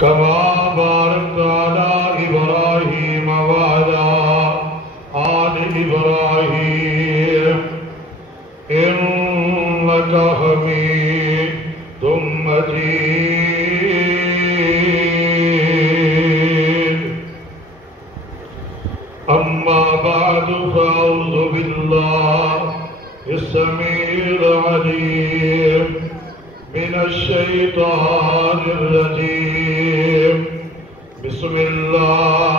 كما باركت على إبراهيم وعلى آل إبراهيم إنك حميد مجيد. أما بعد فأعوذ بالله السميع العليم من الشيطان الرجيم. بسم الله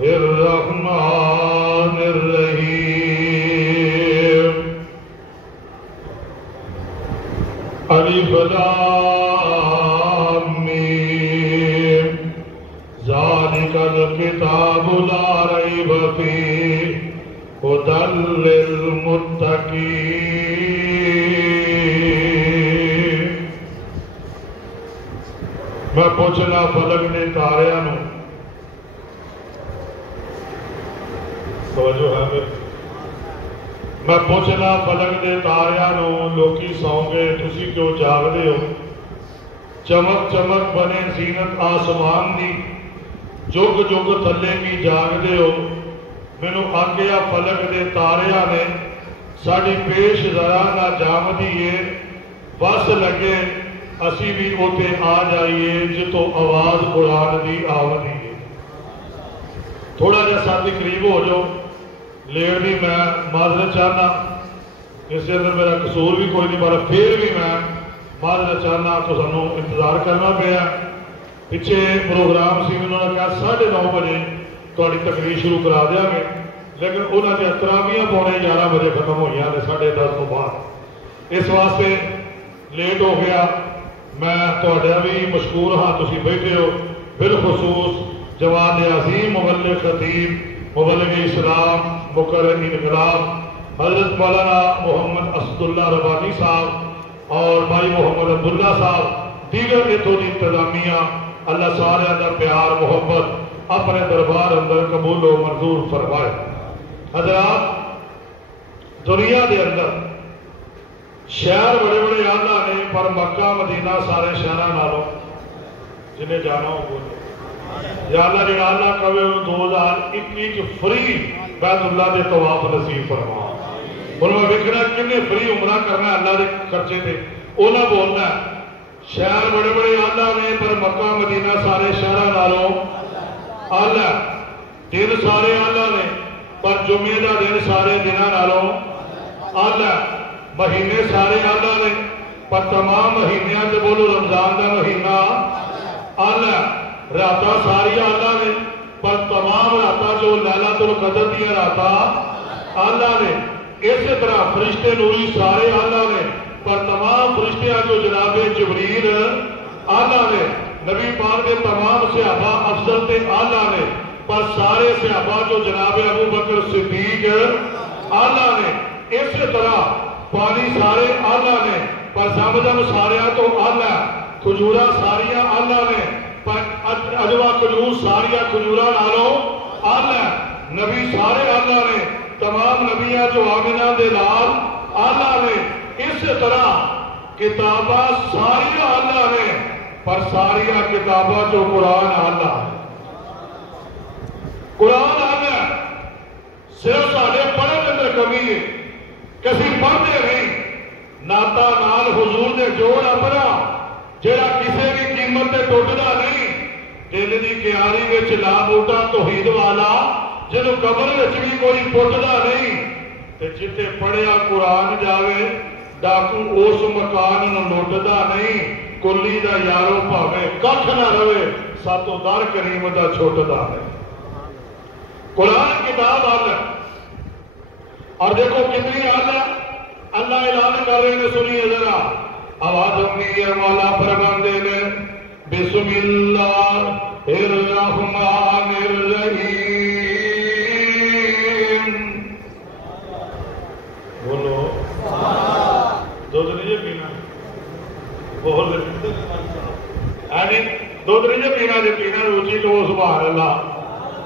الرحمن الرحيم. ألف لام ميم ذلك الكتاب لا ريب فيه هدى للمتقين. میں پوچھنا فلک نے تاریاں نو توجہ ہے میں پوچھنا فلک دے تاریاں نو لوکی سو گئے تسی کیوں جاگ دے ہو. چمک چمک بنے زینت آسمان دی جگ جگ تھلے کی جاگ دے ہو. مینو آگیا فلک دے تاریاں نے ساڑی پیش ذرا نہ جام دیئے بس لگے اسی بھی اوتے آ جائیے جتو آواز قرآن دی آوازی ہے. تھوڑا جا ساتھی قریب ہو جو لیٹ دی میں معذرت چاہنا اس سے اندر میرا قصور بھی کوئی نہیں پر پھر بھی میں معذرت چاہنا تو سنو انتظار کرنا پیا. پیچھے پروگرام سی انہوں نے کہا 9:30 بجے تھوڑی تقریر شروع کرا دیا میں لیکن انہوں نے تراویحاں 11:15 بجے ختم ہوئی ہیں 10:30 تو بعد اس واسطے لیٹ ہو گیا. میں تھوڑا بھی مشکور ہاں تسی بیٹھے ہو. بالخصوص جواد عظیم مبلغ خطیب مبلغ اسلام مقرر انقلاب حضرت مولانا محمد اسد اللہ ربانی صاحب اور بھائی محمد عبداللہ صاحب دیگر اتوں کی انتظامیہ اللہ سارے دا پیار محبت اپنے دربار اندر قبول و منظور فرمائے. حضرات دنیا دے اندر شہر بڑے بڑے آلہ نے پر مکہ مدینہ سارے شہرہ نالوں جنہیں جانا ہو بولے یا اللہ جنہیں آلہ کبھے 2021 فری بیت اللہ دے طواف نصیب فرما. انہوں نے بکھنا کنے فری عمرہ کرنا ہے اللہ دے خرچے تھے اونا بولنا ہے شہر بڑے بڑے آلہ نے پر مکہ مدینہ سارے شہرہ نالوں آلہ دن سارے آلہ نے پر جمعہ دا دن سارے دنہ نالوں آلہ مہینے سارے آلہ نے پر تمام مہینیاں سے بولو رمضان دا مہینہ آلہ. راتہ ساری آلہ نے پر تمام راتہ جو لیلۃ القدر دیا راتہ آلہ نے. اس طرح فرشتے نوری سارے آلہ نے پر تمام فرشتیاں جو جناب جبریل آلہ نے. نبی پاک کے تمام صحابہ افضل تے آلہ نے پر سارے صحابہ جو جناب ابو بکر صدیق آلہ نے. اس طرح پانی سارے آلہ نے پر زمزم سارے تو آلہ. کھجورہ ساریاں آلہ نے پر اجوا کھجور ساریاں کھجورہ نالوں آلہ. نبی سارے آلہ نے تمام نبیاں جو آمنہ دے لال آلہ نے. اس طرح کتابہ ساریاں آلہ نے پر ساریاں کتابہ جو قرآن آلہ ہے. قرآن آلہ صرف سارے پڑھے اندر کمی ہے کسی پڑھتے نہیں. ناتا نال حضور دے جوڑ اپنا جیڑا کسے بھی قیمت تے ٹوٹدا نہیں. دل دی کیاری وچ لا بوٹا توحید والا جنوں قبر وچ بھی کوئی پٹدا نہیں. تے جتے پڑھیا قرآن جاوے ڈاکو اس مکان نوں لوٹدا نہیں. کلی دا یارو بھاوے ککھ نہ رہے ساتوں در کریم دا چھوٹدا ہے. قرآن کتاب آلہ اور دیکھو کتنی آلہ اللہ اعلان کر رہے ہیں. سنیے ذرا آواز اپنی ہے مولا فرماندے نے بسم اللہ الرحمن الرحیم. بولو دودھ نہیں پینا بہت دودھ نہیں پینا جی پینا روچی تو سبحان اللہ.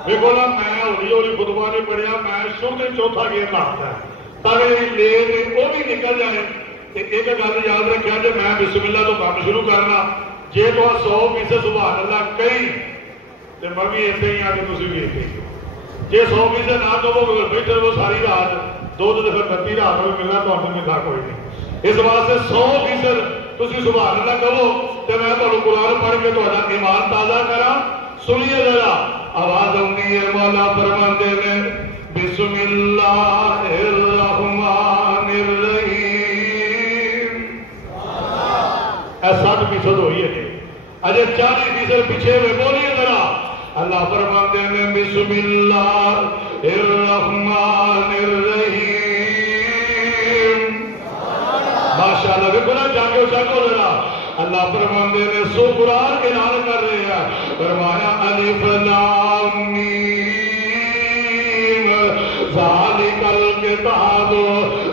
دیکھو نا میں ہولی ہولی خطبہ نہیں پڑھیا میں شروع سے چوتھا گیئر لاتا ہے تاکہ لے وہ بھی نکل جائے. ایک گل یاد رکھا جی میں بسم اللہ تو کام شروع کرنا جی تو 100% سبحان اللہ کئی تو میں بھی اتنے ہی ہاں کہ تھی بھی اتنے ہی جی 100% نہ کہو گے بیٹھے وہ ساری رات 2 تو پھر 32 رات میں ملنا تو ملنا کوئی نہیں اس واسطے 100% تھی سبحان اللہ کہو تو میں تمہیں قرآن پڑھ کے تھوڑا ایمان تازہ کرا سنیے ذرا آواز آتی ہے مولا فرماندے نے بسم اللہ الرحمن الرحیم 60% ہوئی ہے اجے 40% پیچھے میں بولیے ذرا اللہ فرماتے ہیں بسم اللہ الرحمن الرحیم ماشاءاللہ دیکھو نا جاگو ذرا اللہ فرماتے ہیں سو قرآن کے اعلان کر رہے ہیں فرمایا الف لام میم ذالک الکتاب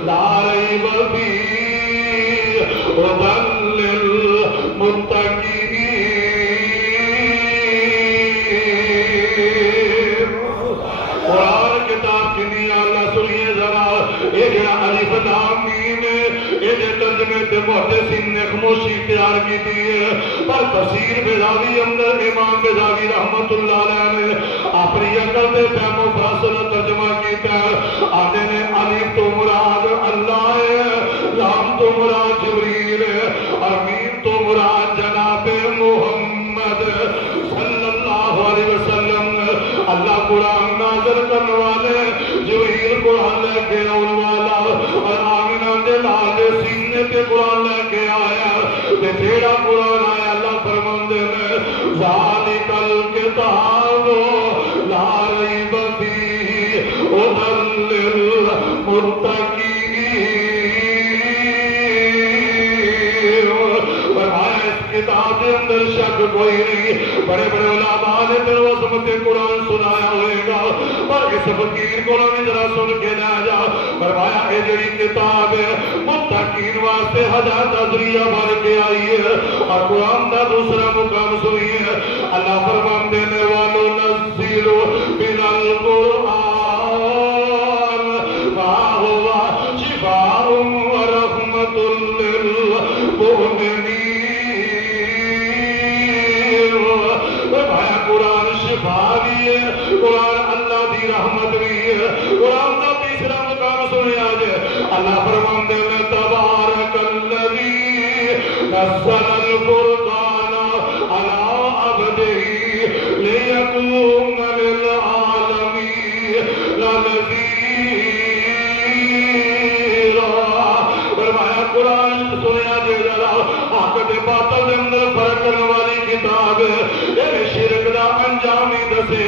لا ریب فیہ ھدی للمتقین قرآن کتاب کنی اللہ سنیے ذرا یہ جڑا الف لام میم یہ ترجمے تے محدثین نے خاموشی اختیار کی تھی پر تفسیر بیضاوی اندر امام بیضاوی رحمت اللہ علیہ نے اپنی عقل تے فہم و فاصل ترجمہ کیتا ہے آتے نے الف تو مراد اللہ ہے لام تو مراد جبریل ہے اور میم تو مراد جناب محمد صلی اللہ علیہ وسلم اللہ قرآن نازل کرنے والے جبریل قرآن لے کے آنے والا اور آمینہ دے لال سینے تے قرآن لے کے آیا تے تیرا قرآن آیا اللہ فرماندے نے ذالک الکتاب لا ریب فیہ ھدی للمتقین فرمایا اس کتاب کے اندر شک کوئی نہیں بڑے بڑے علماء نے پھر وہ سمجھتے قرآن سنایا ہوئے گا پر اس فقیر کو نہ ذرا سن کے نہ جا فرمایا اے جڑی کتاب ہے متقین واسطے ہدایت کا ذریعہ بن کے آئی ہے اور قرآن کا دوسرا مقام سنیے اللہ فرماتے ہیں وَنُنَزِّلُ مِنَ الْقُرْآنِ مَا هُوَ شِفَاءٌ وَرَحْمَةٌ لِّلْمُؤْمِنِينَ قرآن شفا بھی ہے قرآن اللہ دی رحمت بھی ہے قرآن کا تیسرا مقام سنیا جائے اللہ فرماندے میں تبارک الذی نزل الفرقان علی عبدہ لیکون للعالمین نذیرا فرمایا قرآن سنیا جائے ذرا حق دے باطل دے اندر فرق کرنے والی کتاب ہے شرک دا انجام ہی دسے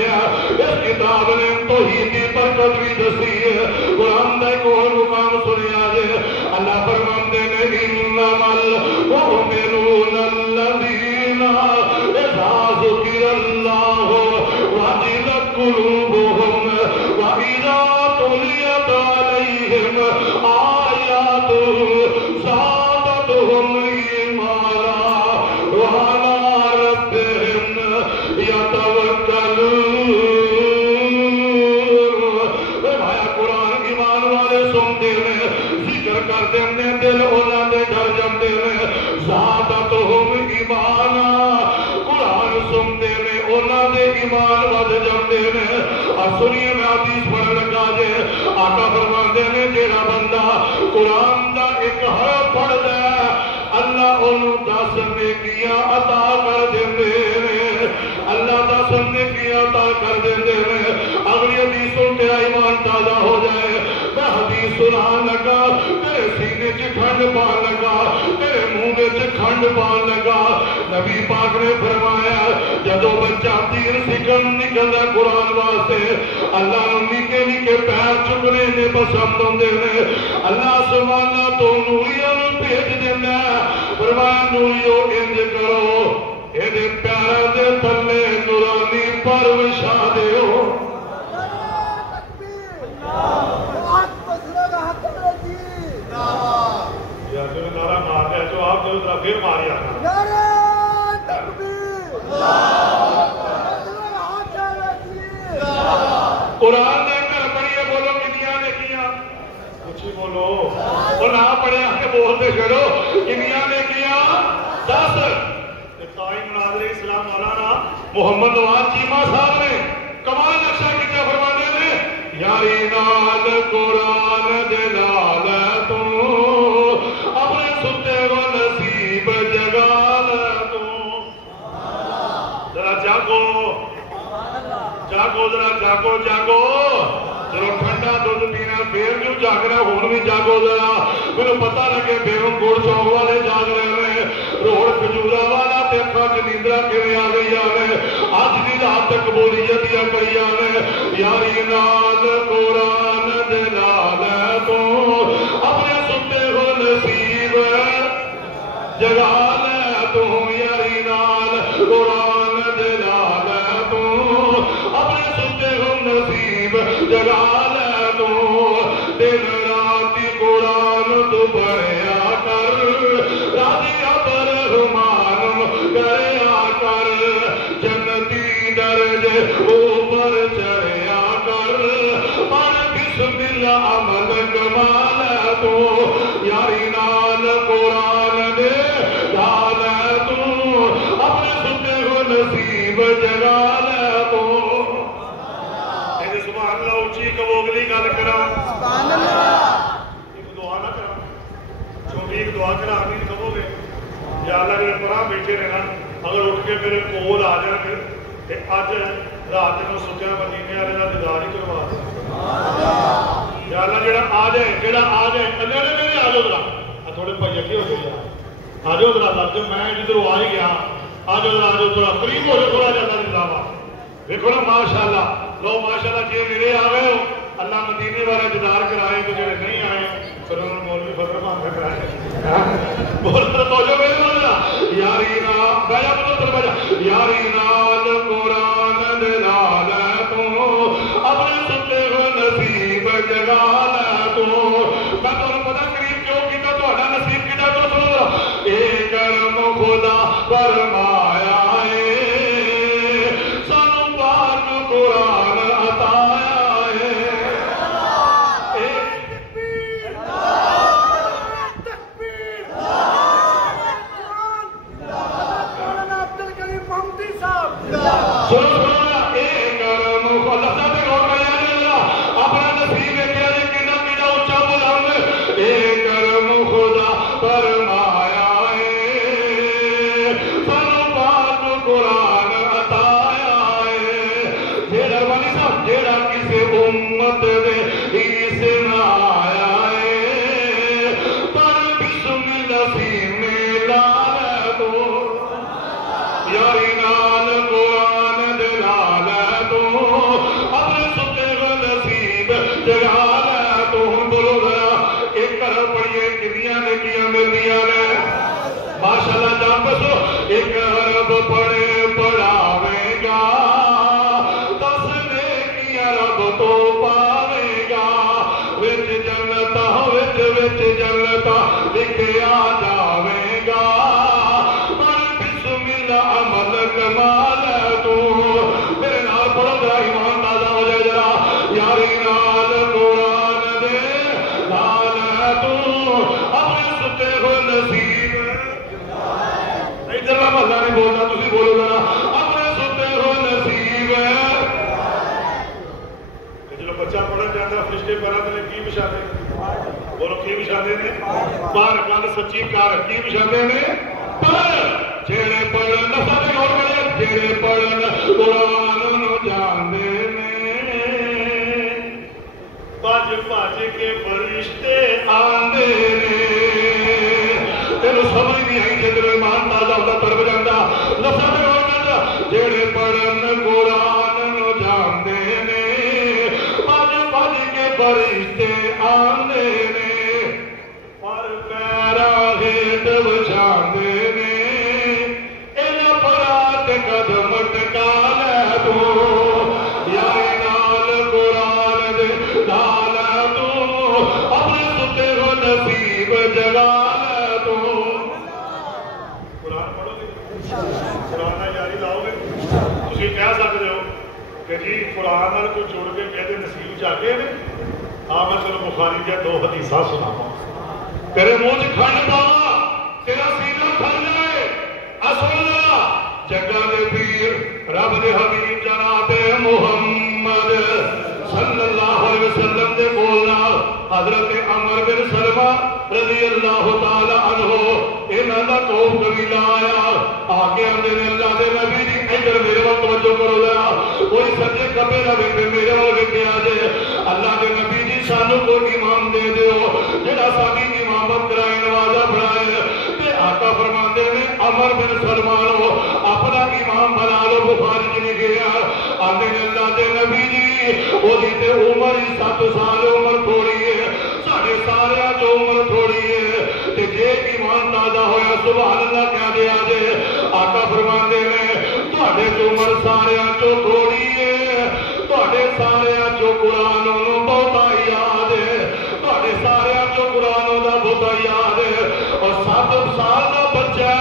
اس کتاب نے توحید کی برکت بھی دسی ہے قرآن دا ایک اور مقام سنیا جائے اللہ فرماندے نے انما المؤمنون الذین اذا ذکر اللہ وجلت قلوبهم واذا تلیت علیہم آیاتہ زادتهم ایمانا وعلی ربهم یتوکلون بھایا قرآن ایمان والے سنتے ہیں ذکر کرتے ہیں دل انہوں نے ڈر جمتے ہیں زادتهم ایمانا قرآن سنتے ہیں انہوں نے ایمان ود جمتے ہیں اور سنیے میں حدیث پڑھ لگا جے آقا فرماتے ہیں جیڑا بندہ قرآن دا ایک حرف پڑھ دے اللہ انہوں 10 نیکیاں عطا کر دیندے ہیں اللہ 10 نیکیاں عطا کر دیندے ہیں اگلی حدیث سن کے ایمان تازہ ہو جائے میں حدیث سنان لگا تیرے سینے چ کھنڈ پان لگا تیرے منہ چ کھنڈ پان لگا نبی پاک نے فرمایا جدو بچہ تیر سکھن نکلدا قرآن واسطے اللہ نو نکے نکے پیر چکنے نے پسند ہوندے نے اللہ سبحانہ تو نوریاں نو بھیج دیندا فرمایا نوریو انج کرو اے پیراں دے تھلے نورانی پر وچھا دیو نعرہ مارتے ہیں جو آپ جو پھر ماریا قرآن نے کر پڑھیے بولو کنیاں نے کیا کچھ ہی بولو وہ نہ پڑھے آگے بولتے کرو کنیاں نے کیا 10 قائم مناظر اسلام مولانا محمد نواز چیمہ صاحب نے کمال نقشہ کیا فرماتے ہیں یاری نال قرآن دلال تو اپنے ستے و نصیب جگال تو ذرا جاگو جاگو ذرا جاگو جاگو جب ٹھنڈا دودھ پینا پھر کیوں جاگنا ہوں بھی جاگو ذرا میرے پتا لگے بیرون گوڑ چوک والے جاگ رہے ہیں روڑ کھجورا والا تے اکھاں چ نیندرا کیویں آ گئی آوے اج دی رات تک قبولیت یا کری آوے یاری نال قرآن دے نال تو اپنے ستے ہو نصیب جگا لے تو یاری نال قرآن دے نال تو اپنے ستے ہو نصیب جگا لے تو دن رات قرآن تو پڑھیا کر راضی پر رحمان کریا کر جنتی درجے اوپر چڑھیا کر پر بسم اللہ عمل کمال تو یاری نال قرآن دے ڈال تو اپنے ستے ہو نصیب جگا لے تو سبحان اللہ اچھی کبوگلی گل کرا سبحان اللہ ایک دعا نہ کرا چونکہ ایک دعا کرا نہیں کہو گے یا اللہ میرے پراہ بیٹھے رہنا اگر اٹھ کے میرے کول آ جان پھر کہ اج رات کو ستیا مدینے والے کا دیدار ہی کروا دے یا اللہ جڑا آ جائے کلے میرے آ جاؤ ذرا تھوڑے بھائی اگے ہو جائے آ جاؤ ذرا لگ میں جدھر آ ہی گیا آ جاؤ تھوڑا قریب ہو جاؤ تھوڑا جاتا نظام دیکھو نا ماشاء اللہ لو ماشاء اللہ جی میرے آ گئے ہو اللہ مدینے والے دیدار کرائے تو جڑے نہیں آئے پھر انہوں نے مولوی فضل مان کا کرائے بول تو جو میرے والا یاری نال بجا بجا یاری نال قرآن دے نال تو اپنے ستے ہو نصیب جگا لے تو میں تمہیں پتا قریب کیوں کیتا تہاڈا نصیب کیتا تو سنو اے کرم خدا فرمایا ہے سانو پاک قرآن عطایا ہے سنو اے کرم خدا سے غور کریا اللہ اپنا نصیب کیا جی کنا کنا اونچا بلند اے کرم خدا فرمایا ہے سانو پاک قرآن عطایا ہے جیڑا والی صاحب جیڑا کسی امت دے اس نہ آیا ہے پر بسم اللہ سینے لال تو یاری نال قرآن دے نال تو اپنے ستے ہو نصیب جگا لے تو بولو ذرا ایک طرح پڑھیے کنیاں نیکیاں ملدیاں نے ماشاءاللہ جان بسو ایک عرب پڑھے پڑھاوے گا 10 نیکیاں رب تو پاوے گا وچ جنتا لکھیا جاوے گا عمل کمال تو میرے نال پڑھو ذرا ایمان تازہ ہو جائے ذرا یاری نال قرآن دے نال تو اپنے ستے ہو نصیب ادھر محلہ نہیں بولنا تسی بولو ذرا اپنے ستے ہو نصیب جب بچہ پڑھا جاتا فرشتے پر آتے کی بچھاتے بولو کی بچھاتے نے پر گل سچی کر کی بچھاتے نے پر جیڑے پڑھن سارے اور کرے جیڑے پڑھن قرآن نو جاندے نے بھج بھج کے فرشتے آندے نے تینوں سمجھ نہیں آئی جدر ایمان تازہ ہوتا ترب جاندہ لفظ اور کرے جیڑے پڑھن قرآن نو جاندے نے بھج بھج کے فرشتے آندے نے پر پیرا ہیٹ بچھاندے نے قدم ٹکا لے تو یاری نال قرآن دے نال تو اپنے ستے ہو نصیب جگا لے تو قرآن پڑھو گے قرآن یاری لاؤ گے تسی کہہ سکتے ہو کہ جی قرآن نال کوئی جوڑ کے میرے نصیب جاگے نے میں چلو بخاری دیا 2 حدیثاں سناواں تیرے منہ چ کھنڈ پاواں تیرا سینہ کھل جائے سن لا جگہ دے پیر رب دے حبیب جناب محمد صلی اللہ علیہ وسلم دے بولنا حضرت عمر بن سلمہ رضی اللہ تعالی عنہ انہاں دا قوم قبیلہ آیا آگے آندے نے اللہ دے نبی جی ادھر میرے وقت توجہ کرو ذرا کوئی سجے کبے نہ ویکھے میرے وال ویکھے آ جے اللہ دے نبی جی سانو کوئی امام دے دیو جڑا ساڈی امامت کرائے نوازا بنائے تے آقا فرماندے نے عمر بن سلمہ نو اپنا امام بنا لو بخاری جی نے گیا آندے نے اللہ دے نبی جی او دی تے عمر 7 سال عمر تھوڑی ہے ساڈے سارے جو عمر تھوڑی ہے تے جے ایمان تازہ ہویا سبحان اللہ کہہ دے آجے آقا فرماندے نے تواڈے جو عمر سارے جو تھوڑی ہے تواڈے سارے جو قرآن نو بہتا یاد ہے تواڈے سارے جو قرآن دا بہتا یاد ہے اور 7 سال دا بچہ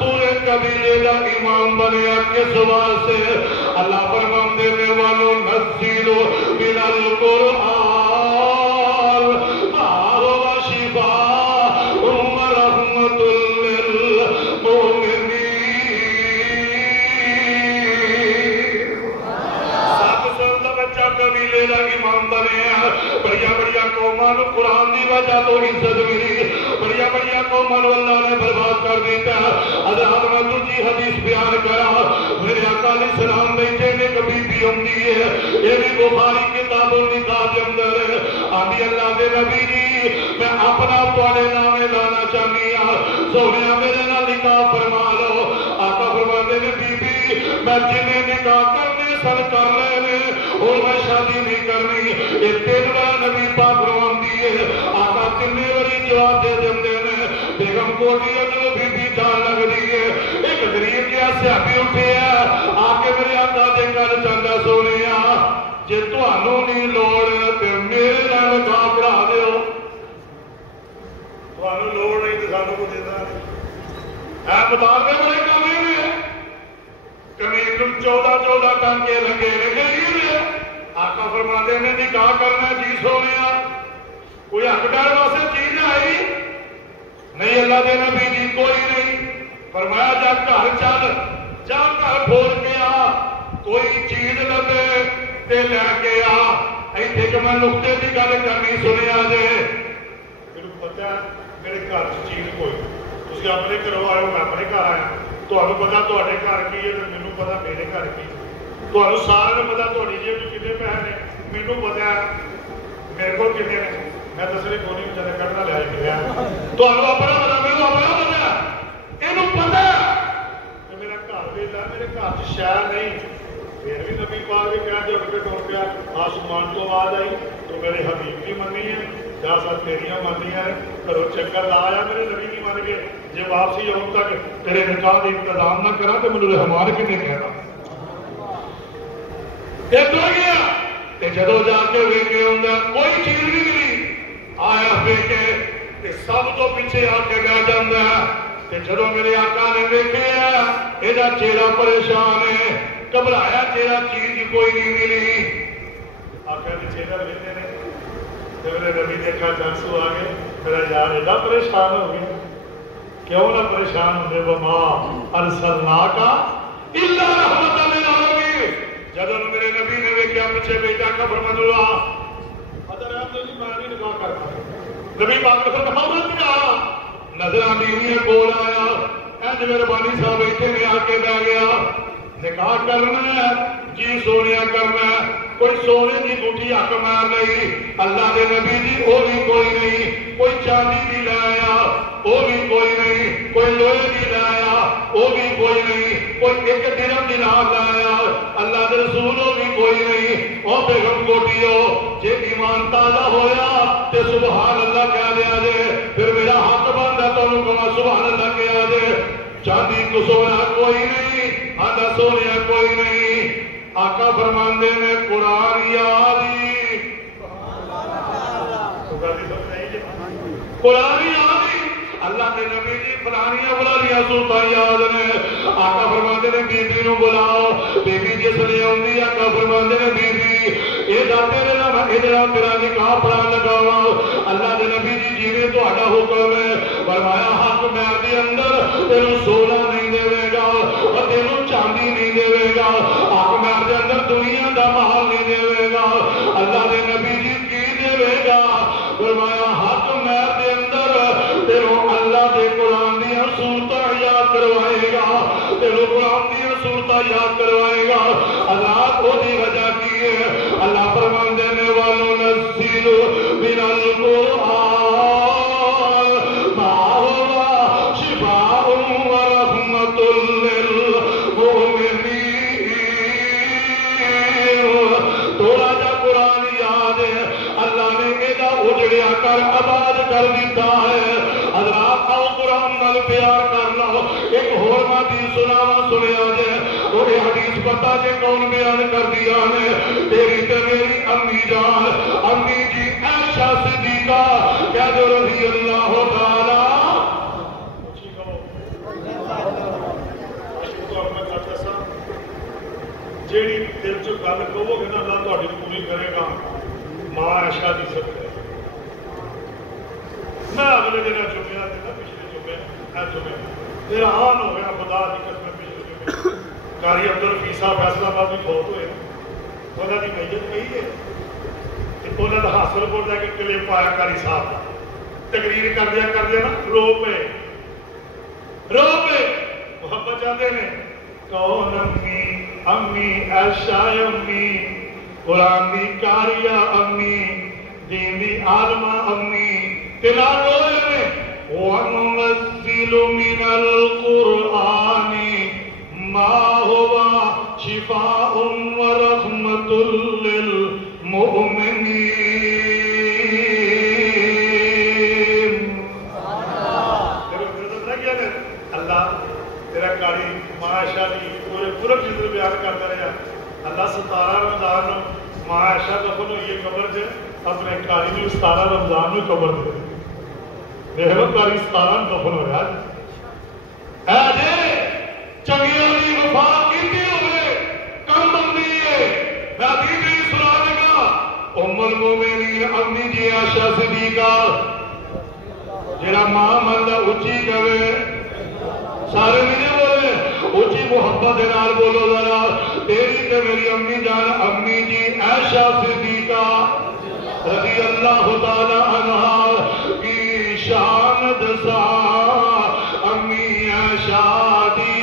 پورے قبیلے دا امام بنیا کس واسطے اللہ فرماندے نے وانو نزل من القرآن بڑیا بڑیا قوماں نو قرآن دی وجہ تو عزت ملی بڑیا بڑیا قوماں نو اللہ نے برباد کر دیتا حضرت میں دوسری حدیث بیان کرا میرے آقا علیہ السلام بیٹھے نے کبھی بھی ہوندی ہے یہ بھی بخاری کتاب النکاح کے اندر ہے آدھی اللہ دے نبی جی میں اپنا تواڈے نام لانا چاہنی ہاں سونے میرے نال نکاح فرما لو آقا فرماتے نے بی بی میں جنہیں نکاح کرنے سن کر لے نے اور میں شادی نہیں کرنی یہ 3 بار نبی پاک روندی ہے آقا 3 باری جواب دے دیندے نے بیگم کوٹی جو بی بی جان لگ رہی ہے ایک غریب جہا صحابی اٹھے آ کے میرے آقا دے گل چنگا سونے جے تانوں نہیں لوڑ تے میرے نال نکاح پڑھا دیو تانوں لوڑ نہیں تے سانوں کو دیتا ہے بتا دے بڑے کمی ہے کمیز 14 ٹانکے لگے رہے آقا فرماتے نے نکاح کرنا جی سونے کوئی حق ڈر واسطے چیز آئی نہیں اللہ دے نبی جی کوئی نہیں فرمایا جا گھر چل جا گھر پھول کے آ کوئی چیز لگے تے لے کے آ ایتھے کہ میں نقطے کی گل کرنی سنیا جے میرے پتا میرے گھر چیز کوئی تھی اپنے گھروں آئے میں اپنے گھر آیا تمہیں پتا تے گھر کی ہے مینوں پتا میرے گھر کی تمہیں سارے پتا تاری جیب کتنے پیسے نے مینوں پتا میرے کو کتنے نے میں دسنے کو نہیں جانے کھڑنا لیا گیا تمہیں اپنا پتا میرے اپنا پتا یہ پتا میرا گھر بیٹا میرے گھر شہر نہیں پھر بھی نبی پاک کے کہہ جب کے ٹوٹ گیا آسمان تو آواز آئی تو میرے حبیب کی مننی ہے جہاں ساتھ تیریاں مننی ہیں گھروں چکر لایا میرے نبی نہیں من گئے جی واپسی آؤں تک تیرے نکاح کا انتظام نہ کرا تو مجھے رحمان کتنے کہنا گیا جدو جا کے ویکے ہوں کوئی چیز نہیں ملی آیا ویکے سب تو پیچھے آ کے بہ جانا ہے جدو میرے آقا نے ویکے یہ چہرہ پریشان ہے گھبرایا چہرہ چیز کوئی نہیں ملی آقا نے چہرہ ویکے نے میرے نبی دیکھا جانسو آ گئے میرا یار ایڈا پریشان ہو گیا کیوں نہ پریشان ہونے وما ارسلناک الا رحمۃ للعالمین جدوں میرے نبی نے دیکھا پیچھے بیٹا کا فرمان اللہ حضرت عبد اللہ میں نہیں نکاح کرتا نبی پاک نے فرمایا کیا نظر بیوی کول آیا اج مہربانی صاحب بیٹھے نے آ کے بیٹھ گیا نکاح کرنا ہے جی سونیا کرنا ہے کوئی سونے کی گٹھی حق مار نہیں اللہ کے نبی جی وہ بھی کوئی نہیں کوئی چاندی بھی لایا وہ بھی کوئی نہیں کوئی لوہے بھی لایا وہ بھی کوئی نہیں کوئی ایک درہم دینار لایا اللہ کے رسول وہ بھی کوئی نہیں وہ بیگم کوٹی ہو جے ایمان تازہ ہویا تے سبحان اللہ کہہ دیا جے پھر میرا حق بنتا تمہیں کہا سبحان اللہ کہہ دے چاندی کو سونا کوئی نہیں آدھا سونے کوئی نہیں آقا فرماندے نے قرآن یادی قرآن یادی اللہ کے نبی جی فلانیاں فلانیاں سوتا یاد نے آقا فرماندے نے بی بی نو بلاؤ بی بی جس لیے آؤندی آقا فرماندے نے بی بی یہ جاتے رہنا میں ادھر تیرا نکاح پڑھا لگاوا اللہ کے نبی جی جیویں تہاڈا حکم ہے فرمایا حق مہر دے اندر تینوں سونا نہیں دے گا اور تینوں چاندی نہیں دے دے گا، حق محل دے اندر دنیا دا محل نہیں دے گا۔ اللہ دے نبی جی کی دے گا؟ فرمایا حق محل دے اندر تیروں اللہ دے قرآن دیا سورتاں یاد کروائے گا، تیروں قرآن دیا سورتاں یاد کروائے گا۔ اللہ کو دی وجہ کی ہے، اللہ فرمان دینے والوں نزل من القرآن ما هو شفاء ورحمۃ للمؤمنین۔ تھوڑا جا قرآن یاد ہے، اللہ نے ایڈا اجڑیا کر آباد کر دیتا ہے۔ حضرات آؤ قرآن نال پیار کر لو۔ ایک اور حدیث سناوا سنیا جے، وہ حدیث پتا جے کون بیان کر دیا نے؟ تیری تے میری امی جان، امی جی عائشہ صدیقہ کہہ دو رضی اللہ تعالی۔ جیڑی دل چ گل کہو گے نا اللہ تہاڈی پوری کرے گا۔ ماں عائشہ دی سب میں اگلے دن جمعہ دینا، پچھلے جمعے حیران ہو گیا خدا کی قسم۔ پچھلے جمعے قاری عبدالرفیع صاحب فیصلہ آباد بھی فوت ہوئے، انہوں کی میت پئی ہے، انہوں نے حاصل پور جا کے کلپ پایا قاری صاحب کا، تقریر کر دیا نا رو پے محبت چاہتے ہیں۔ کون امی؟ امی عائشہ امی، قرآن دی کاریہ امی، دین دی عالمہ امی، تلا روئے میں وَنُنَزِّلُ مِنَ الْقُرْآنِ مَا هُوَ شِفَاءٌ وَرَحْمَةٌ لِّلْمُؤْمِنِينَ۔ اللہ تیرا کاری ماں عائشہ دی پورے چیزیں بیان کرتا رہا۔ اللہ 17 رمضان ماں عائشہ دفن ہوئی ہے قبر سے، اپنے کاری نے 17 رمضان میں قبر دے دیکھو کاری 17 دفن ہو رہا ہے۔ اے جے چنگیاں دی وفا کیتی ہوئے کم بندی ہے۔ میں حدیث ہی سنا دے گا، ام المومنین امی جی عائشہ صدیقہ جڑا ماں مندا اچھی کہے، سارے نہیں بولے اچھی محبت دے نال بولو ذرا، تیری تے میری امی جان امی جی عائشہ صدیقہ رضی اللہ تعالی عنہا کی شان دسا۔ امی عائشہ دی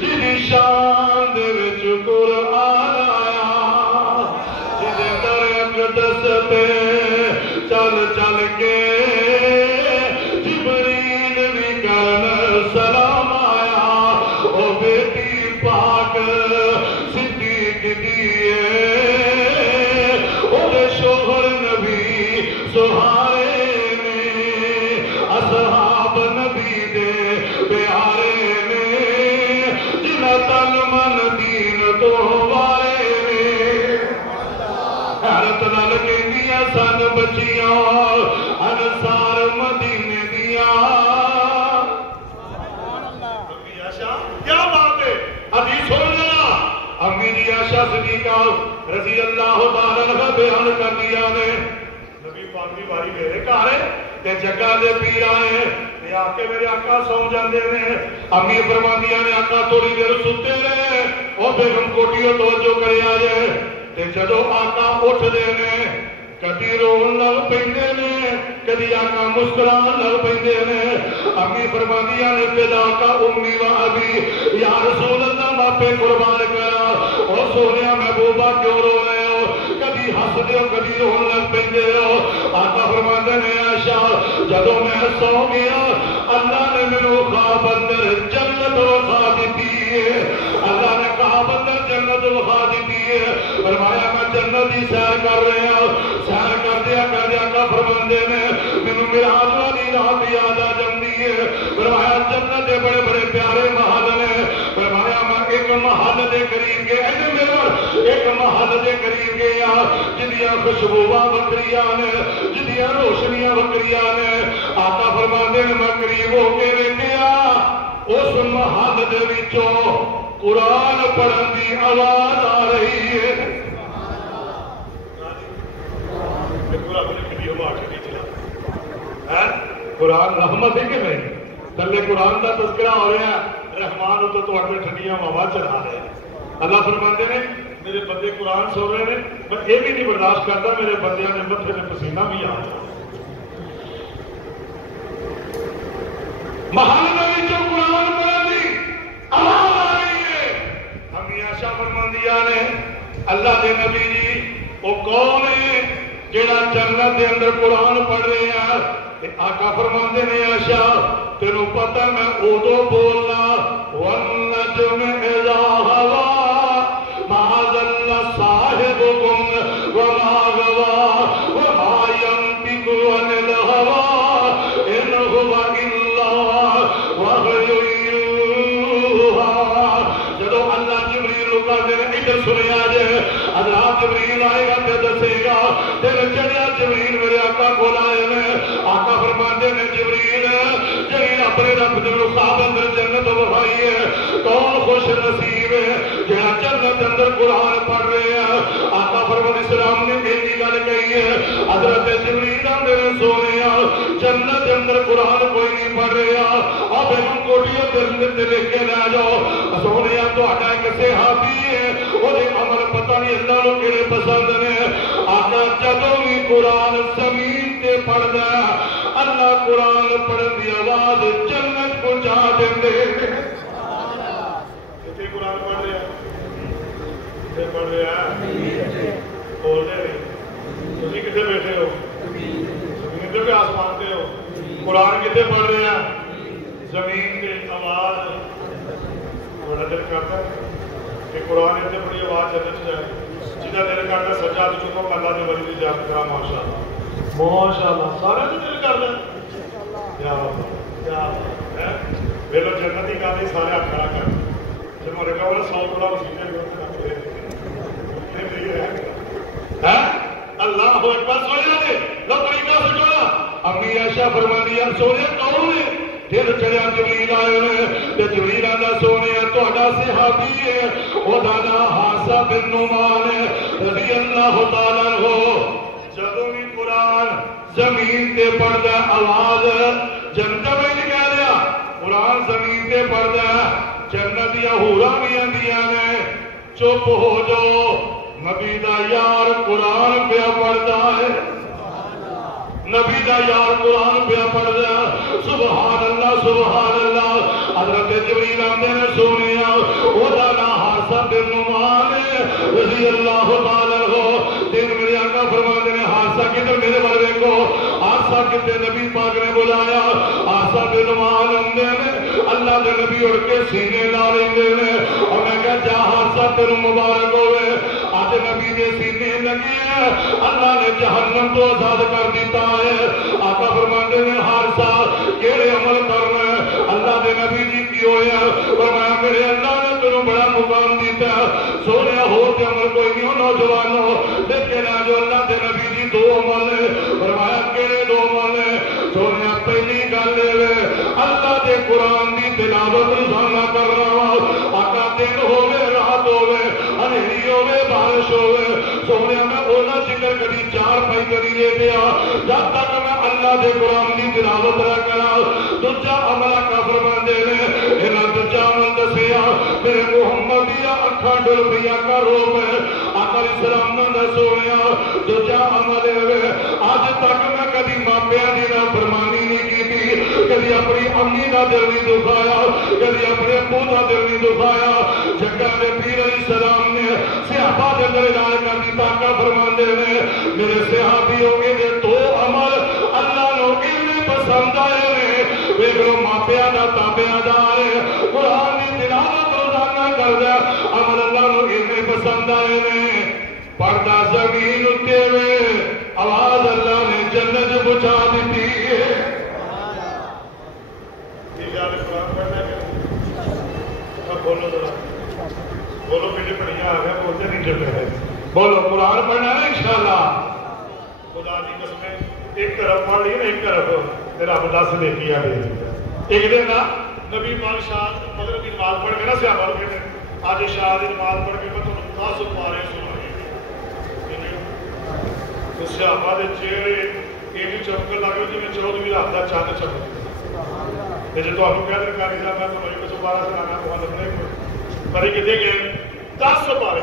جی شان دے وچ قرآن آیا، جی در اقدس تے چل چل کے جبریل بھی کرن سلام آیا۔ او بیٹی پاک صدیق دیئے، شوہر نبی سہارے نے، اصحاب نبی دے پیارے نے، جنہ تن من دین تو وارے نے۔ حیرت نال کہندیاں سن بچیاں انصار مدینے دیاں۔ امی عائشہ کیا بات ہے، حدیث سن لینا۔ امی جی عائشہ صدیقہ رضی اللہ تعالیٰ عنہ بیان کر دیا نے، نبی پاک دی باری میرے گھر ہے تے جگہ دے پیر آئے تے آ کے میرے آقا سو جاندے نے۔ امی فرماندیاں نے آقا تھوڑی دیر ستے رہے، او بیگم کوٹیو توجہ کرے آ جائے تے جدو آقا اٹھ دے نے کدی رون لگ پیندے نے، کدی آقا مسکران لگ پیندے نے۔ امی فرماندیاں نے فدا کا امی و ابی یا رسول اللہ ماپے قربان کرا، او سونیا محبوبہ کیوں رو رہے ہو؟ کدی ہس دے ہو کدی رون لگ پیندے ہو۔ آقا فرماندے نے عائشہ جدو میں سو گیا اللہ نے مینوں خواب اندر جنت وکھا دتی ہے، اللہ نے خواب اندر جنت وکھا دتی ہے۔ فرمایا میں جنت دی سیر کر رہا، سیر کر دیا آقا فرماندے نے مینوں معراج والی رات یاد آ جاندی ہے۔ فرمایا جنت دے بڑے بڑے پیارے محل نے، فرمایا میں ایک محل دے قریب گیا، ایک محل دے قریب گیا جدیاں خوشبوواں وکریاں نے، جدیاں روشنیاں وکریاں نے۔ آقا فرماندے نے میں قریب ہو کے ویکھیا اس محل دے وچوں قرآن پڑھن دی آواز آ رہی ہے۔ قرآن رحمت ہے کہ نہیں؟ تھلے قرآن کا تذکرہ ہو رہا ہے، رحمان تو ٹھنڈیاں ہوا چلا رہے ہیں. اللہ فرماتے ہیں میرے بندے قرآن سو رہے ہیں، میں یہ بھی نہیں برداشت کرتا میرے بندیاں نے متھے میں پسینہ بھی آ جائے. محل قرآن پڑھنے کی آواز آ رہی ہے. امی عائشہ فرماندیاں نے اللہ کے نبی جی وہ کون ہے جہاں جنت کے اندر قرآن پڑھ رہے ہیں؟ آقا فرماندے نے عائشہ تینوں پتہ میں ادو بولنا والنجم اذا ہوا ما ضل صاحبكم وما غوى وما ينطق عن الهوى ان هو الا وحی یوحى. جدو اللہ جبریل کو کہتے ہیں ادھر سنیا جے حضرات جبریل آئے گا تے دسے گا دل چڑھیا جبریل میرے آقا کو آئے نے. آقا فرماتے نے جبریل جی اپنے رب نے خواب اندر جنت بخائی ہے کون خوش نصیب ہے جہاں جنت اندر قرآن پڑھ رہے ہیں. آقا فرمان اسلام نے ایسی گل کہی ہے حضرت جبریل اندر سونے جنت اندر قرآن کوئی نہیں پڑھ رہے اب ان کوٹیوں کے اندر لے کے لے جاؤ سونے تو ایک صحابی ہے وہ عمل پتہ نہیں اللہ کو کہڑے پسند نے. آقا جدوں بھی قرآن زمین تے پڑھدا اللہ قرآن پڑھن دی آواز جنت پہنچا دیندے. کتنے قرآن پڑھ رہے ہیں کتنے پڑھ رہے ہیں بولتے نہیں. تسی کتنے بیٹھے ہو زمین تے آسمان تے ہو قرآن کتنے پڑھ رہے ہیں زمین تے. آواز بڑا دل کرتا ہے کہ قرآن اتنے بڑی آواز جنت جائے جنہ دل کرتا سجا تو چکو اللہ نے ولی دی جان کرا ماشاء اللہ ماشاء اللہ سارے تو دل کرتا کیا ویلو جنت ہی گل سارے ہاتھ کھڑا کر جب میں رکھا بولا 100 توڑا وسیلے اللہ ہو ایک بار سویا دے لو طریقہ سجو نا. امی عائشہ فرماندی ہے سونے کون ہے پھر چڑھیا جبریل آئے تے جبریل آندا سونے تہاڈا صحابی ہے او دا نام حارثہ بن نعمان رضی اللہ تعالی عنہ. جدوں بھی قرآن زمین تے پڑھدا آواز جنت میں کہہ رہا قرآن زمین تے پڑھدا جنت دیا حوراں بھی آندیاں نے چپ ہو جاؤ نبی دا یار قرآن پیا پڑھدا ہے نبی دا یار قرآن پیا پڑھدا سبحان اللہ سبحان اللہ. حضرت جبریل آندے نے سونیا او دا نام حارثہ بن نعمان رضی اللہ تعالی عنہ. دن میرے آقا فرماتے ہیں حارثہ کدھر میرے بل دیکھو حارثہ کتے نبی پاک نے بلایا. حارثہ بن نعمان آندے نے اللہ دے نبی اڑ کے سینے لا لیندے نے اور میں کہا جا حارثہ تینوں مبارک ہوئے آج نبی دے سینے لگی ہے اللہ نے جہنم تو آزاد کر دیتا ہے. آقا فرماتے ہیں حارثہ کیڑے عمل کرنا ہے اللہ دے نبی جی کی ہویا فرمایا میرے اللہ نے تینوں بڑا مقام دیتا سونے ہو تے عمل کوئی نہیں ہو نوجوانوں لیکن آج اللہ دے نبی جی 2 عمل ہے فرمایا کیڑے 2 عمل ہے سونے پہلی گل ہے اللہ دے قرآن دی تلاوت روزانہ کرنا آقا دن ہوے رات ہوے ہنیری ہوے بارش ہوے سونے میں اونا ذکر کری 4 پائی کری لے دیا جب تک میں اللہ دے قرآن دی تلاوت رہ کرا. دوجا عملہ کا فرماندے نے انہاں دوجا عمل دسیا میرے محمد دیا اکھاں ڈل پیا کا روپ ہے آقا علیہ السلام نے سونیا دوجا عمل ہے آج تک میں کبھی ماپیاں دی نافرمانی نہیں کی کبھی اپنی امی دا دل نہیں دکھایا کبھی اپنے ابو دا دل نہیں دکھایا. جگہ دے پیر علیہ السلام نے صحابہ دے اندر اعلان کر دیتا کا فرماندے نے میرے صحابیوں کے 2 عمل اللہ نو اتنے پسند آئے نے ویکھ لو ماپیاں دا تابعدار قرآن دی تلاوت روزانہ کردا عمل اللہ نو اتنے پسند آئے نے پردہ زمین اتے ہوئے آواز اللہ نے جنت پہنچا دیتی ہے. بولو ذرا بولو بیٹے پڑھیا آ گیا بولتے نہیں چلے رہے بولو قرآن پڑھنا ہے انشاءاللہ. خدا کی قسمیں ایک طرف پڑھ لی نا ایک طرف میرا خدا سے دیکھی آ رہی ایک دن نا نبی پاک شاہ مغرب کی نماز پڑھ کے نا صحابہ کے دن آج شاہ کی نماز پڑھ کے میں تمہیں 10 پارے سنا تو صحابہ کے چہرے یہ چمکن لگ رہے جی 14ویں رات کا چند چمک تو جب تمہیں کہہ دیں قاری صاحب میں تمہیں 112 سنانا تو لگنے پر کتنے گئے 10 سپارے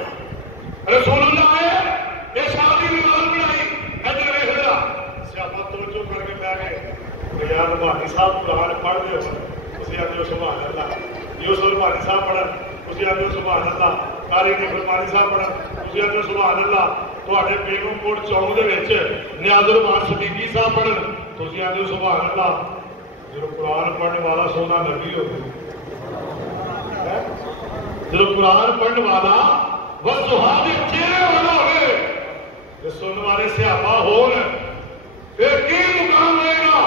رسول اللہ آئے یہ شادی نماز بنائی ادھر ویکھ لیا سیاپا توجہ کر کے بہ گئے یار بھانی صاحب قرآن پڑھ دے تھی آتے ہو سبحان اللہ یوسف بھانی صاحب پڑھن تھی آتے ہو سبحان اللہ قاری نے فرمانی صاحب پڑھن تھی آتے ہو سبحان اللہ تے بیگم کوٹ چوک کے نیاز الرحمان صدیقی صاحب پڑھن تھی آتے ہو سبحان اللہ جب قرآن پڑھنے والا سونا نبی ہو جب قرآن پڑھنے والا بس سہاوی چہرے والا ہوئے سننے والے صحابہ ہو پھر کی مقام رہے گا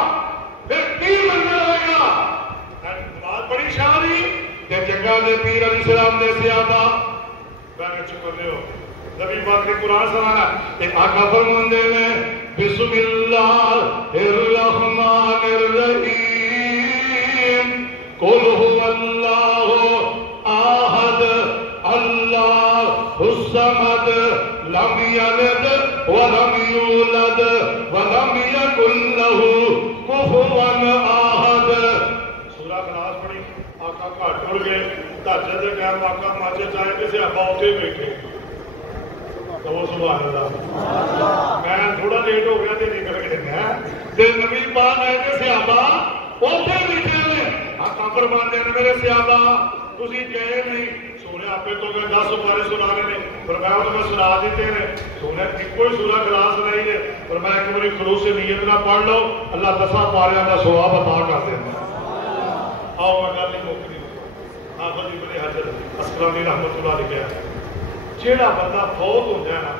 پھر کی منزل رہے گا بات بڑی شانی کہ جگہ دے پیر علیہ السلام دے صحابہ میں چکر لے ہو نبی پاک نے قرآن سنانا ایک آقا فرماندے میں بسم اللہ الرحمن الرحیم قل هو اللہ احد اللہ الصمد لم یلد ولم یولد ولم یکن له کفوا احد سورہ اخلاص پڑھی آقا گھٹ اڑ گئے تہجد دے ٹائم آقا ماجے چاہے کسی ابا اتنے بیٹھے تو وہ سبحان اللہ میں تھوڑا لیٹ ہو گیا تو نکل گئے نبی پاک آئے کہ صحابہ اتنے بیٹھے نے آقا فرماندے نے میرے صحابہ تسی گئے نہیں سونے آپ تو گئے 10 سپارے سنانے نے فرمایا تو میں سنا دیتے ہیں سونے ایک کوئی سورہ کلاس نہیں ہے فرمایا کہ میری خلوص نیت نہ پڑھ لو اللہ 10 پاریاں کا ثواب عطا کر دیتا آؤ میں گل نہیں مک نہیں حافظ ابن حجر اسقلانی رحمۃ اللہ علیہ کہا جیڑا بندہ فوت ہو جائے نا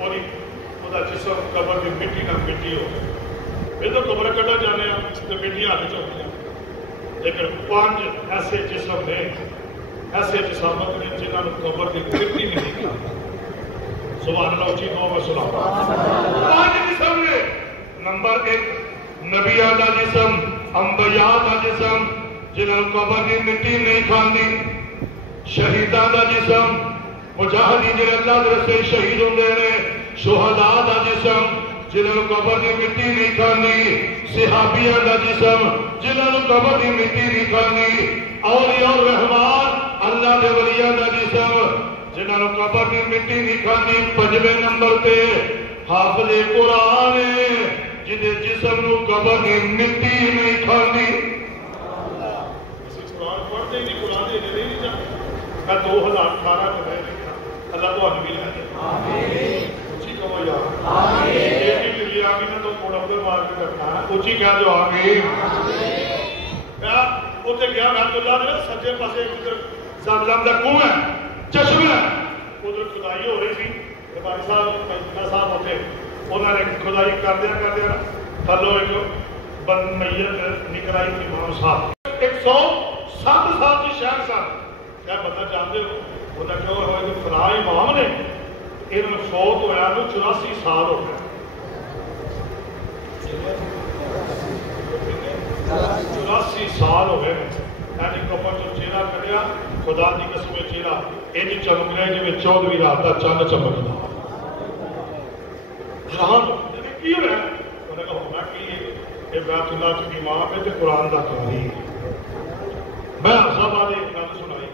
وہ جسم قبر کی مٹی نہ مٹی ہو جائے یہ تو قبر کٹا جانے تو مٹی ہاتھ چاہتی ہیں لیکن 5 ایسے جسم نے ایسے جسامت نے جنہوں نے قبر کی مٹی نہیں نکلا سبحان اللہ اچھی دعا میں سنا 5 جسم نے نمبر 1 نبیاں دا جسم انبیاء دا جسم جنہوں نے قبر کی مٹی نہیں کھاندی شہیداں دا جسم مجاہدین جنہوں اللہ کے رستے شہید ہوندے نے شہداء دا جسم جنہوں نے قبر کی مٹی نہیں کھانی صحابیاں دا جسم جنہوں نے قبر کی مٹی نہیں کھانی اولیاء الرحمان اللہ دے ولیاں دا جسم جنہوں نے قبر کی مٹی نہیں کھانی 5ویں نمبر پہ حافظ قرآن جنہیں جسم نو قبر کی مٹی نہیں کھانی قرآن پڑھتے ہی نہیں قرآن دے نہیں جاتے میں 2018 میں رہے اللہ تو ہمیں لے جائے اچھی کہو یار یہ بھی ملی آگی نا تو کوڑا پر مار کے رکھنا ہے اچھی کہہ جو آگی میں اتنے گیا میں تو اللہ نے سجے پاسے زمزم دا کنواں ہے چشمہ ہے ادھر کھدائی ہو رہی تھی بھائی صاحب پیسہ صاحب ہوتے انہوں نے کھدائی کر دیا تھلو ایک بند میت نکل آئی امام صاحب 107 سال کی شہر صاحب کیا پتہ جانتے ہو انہیں کہو ہوئے کہ فلاں امام نے انہوں فوت ہویا تو 84 سال ہو گئے 84 سال ہو گئے یعنی کپر جو چہرہ کریا خدا دی قسم چہرہ انج چمک رہے جی میں 14ویں رات کا چند چمکتا حیران کی ہو رہا ہے انہوں نے کہا ہونا کی یہ بیت اللہ کی امام ہے تو قرآن کا قاری میں حفظہ بادی گل سنائی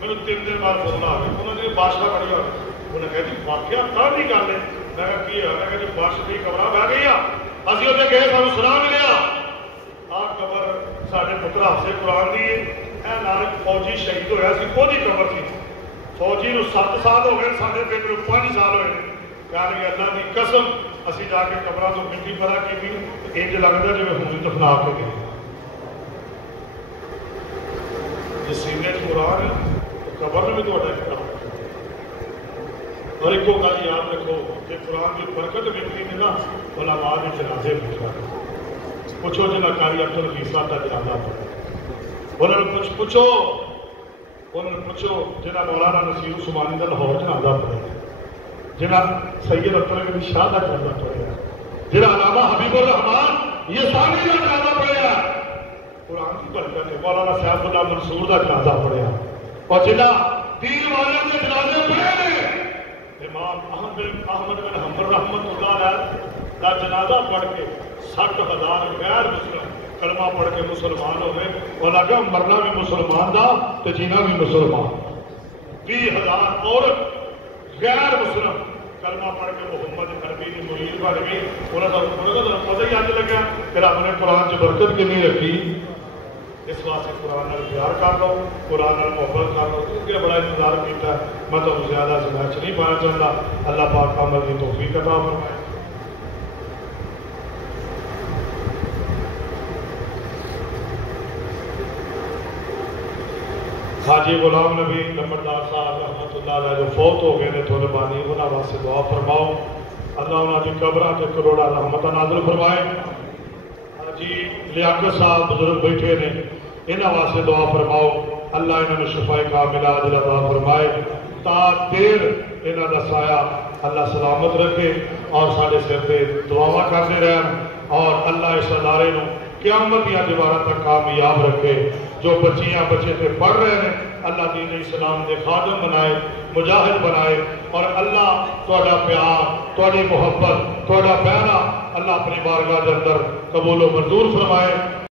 میں 3 دن بعد فون آ گیا انہوں نے بادشاہ بڑی ہو انہوں نے کہا جی واقعہ کہاں کی گل ہے میں کہا کی ہے میں کہا جی بادشاہ کی قبر بہ گئی اسی اتنے گئے سانو سنا ملیا آ قبر سارے پتر حافظ قرآن دی ہے نالک فوجی شہید ہویا سی وہ قبر سی فوجی نو 7 سال ہو گئے سارے پنڈ نو 5 سال ہوئے کہا کہ اللہ کی قسم اسی جا کے قبراں تو مٹی بھرا کی بھی انج لگتا جی ہوں دفنا کے گئے جس سینے قرآن قبر میں بھی تو اٹیک اور ایک گل یاد رکھو کہ قرآن کی برکت ملتی ہے نا علماء کے جنازے پوچھو جنہیں قاری عبد الحفیظ صاحب کا جنازہ پڑھا انہوں نے پوچھو جنہیں مولانا نصیر عثمانی کا لاہور جنازہ پڑھا جنہیں سید اختر علی شاہ کا جنازہ پڑھا جنہیں علامہ حبیب الرحمان یہ ثانی کا جنازہ پڑھا قرآن کی برکت ہے مولانا سیف اللہ منصور کا جنازہ پڑھا اور جنہیں دین والوں کے جنازے پڑھے امام احمد بن حنبل رحمۃ اللہ علیہ کا جنازہ پڑھ کے 60,000 غیر مسلم کلمہ پڑھ کے مسلمان ہو گئے اور لگا مرنا بھی مسلمان دا تو جینا بھی مسلمان 20,000 عورت غیر مسلم کلمہ پڑھ کے محمد عربی کی مرید بن گئی انہوں نے پتہ ہی آج لگا کہ رب نے قرآن چ برکت کنی رکھی اس واسطے قرآن نال پیار کر لو قرآن نال محبت کر لو کیونکہ بڑا انتظار کیتا ہے میں تو زیادہ سمجھ نہیں پانا چاہتا اللہ پاک عمل کی توفیق عطا فرمائے حاجی غلام نبی نمبردار صاحب رحمت اللہ علیہ جو فوت ہو گئے نے تھوڑے بانی انہوں واسطے دعا فرماؤ اللہ انہوں کی قبراں تے کروڑا رحمت نازل فرمائے حاجی لیاقت صاحب بزرگ بیٹھے نے انہوں واسطے دعا فرماؤ اللہ انہوں نے شفاء کاملہ عاجل عطا فرمائے تا دیر انہوں دا سایہ اللہ سلامت رکھے اور سارے سر پہ دعا کرتے رہن اور اللہ اس ادارے نو قیامت یا دیوارہ تک کامیاب رکھے جو بچیاں بچے تھے پڑھ رہے ہیں اللہ دین اسلام دے خادم بنائے مجاہد بنائے اور اللہ تہاڈا پیار تہاڈی محبت تہاڈا پیارا اللہ اپنی بارگاہ دے اندر قبول و منظور فرمائے